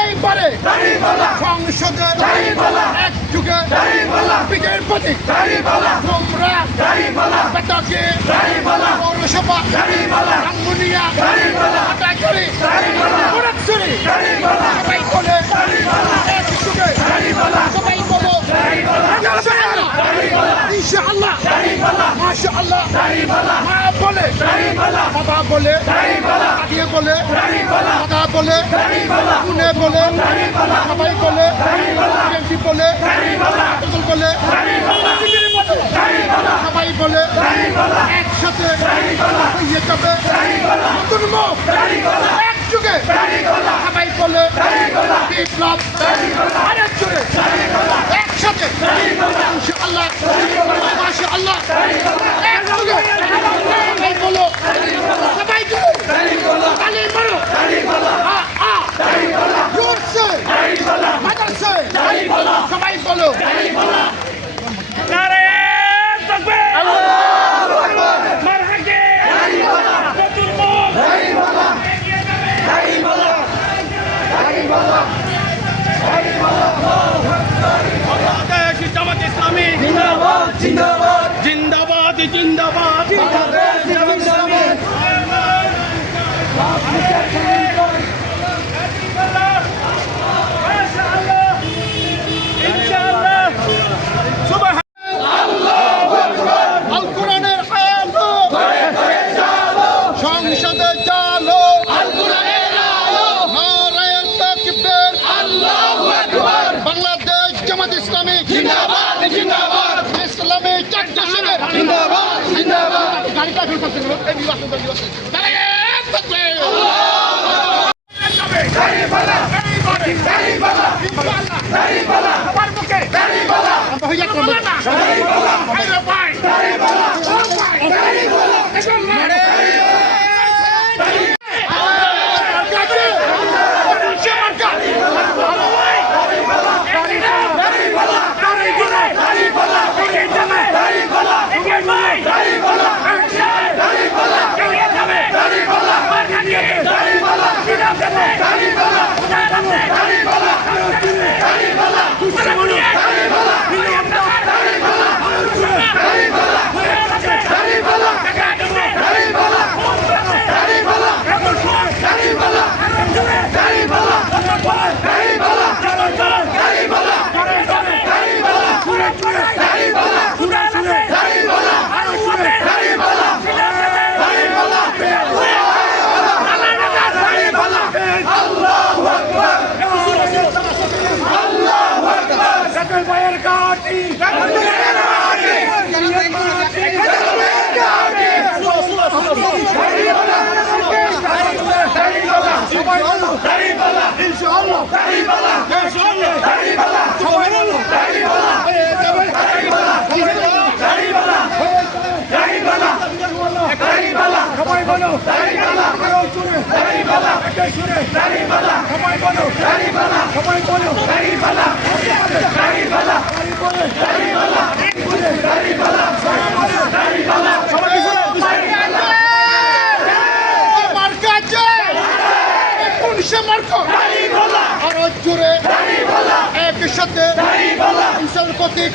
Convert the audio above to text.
এইবারে সংসদে এক যুগে বিজয়ের প্রতীক তোমরা বেটাকে পৌরসভা রাঙ্গুনিয়া হাটাইছড়ি ফটিকছড়ি সবাই বলে এক যুগে সবাই বলো ইনশাআল্লাহ মাশাআল্লাহ মা বলে বাবা বলে আগে বলে দাদা বলে পুনে বলে সবাই বলে বিএনপি বলে আব্দুল বলে সবাই বলে একসাথে হয়ে যাবে নতুন মুখ এক যুগে সবাই বলে বিপ্লব আরেক যুগে একসাথে ইনশাআল্লাহ মাশাআল্লাহ এক যুগে সবাই বলো সবাই বলো তালি মারো জোর সে মাদার সে সবাই বলো নারে তাকবীর আল্লাহু আকবার মারহাকে নতুন মুখ এগিয়ে যাবে বাংলাদেশ জামাত ইসলামী জিন্দাবাদ জিন্দাবাদ জিন্দাবাদ জিন্দাবাদ বাংলাদেশ জামাত ইসলামী আল কোরআনের আলো সংসদে জালো নারায়ে তাকবীর আল্লাহু আকবার বাংলাদেশ জামাত ইসলামী জিন্দাবাদ জিন্দাবাদ ইসলামী চারটা শিবির জিন্দাবাদ জিন্দাবাদ গাড়িটা ফেল করতে গেল এই বিবাহ নারায়ে তাকবীর দাড়িপাল্লা দাড়িপাল্লা দাড়িপাল্লা সবার মুখে দাড়িপাল্লা আমরা হইয়া করব দাড়িপাল্লা আরে ভাই দাড়িপাল্লা জুড়ে একসাথে ইনসান প্রতীক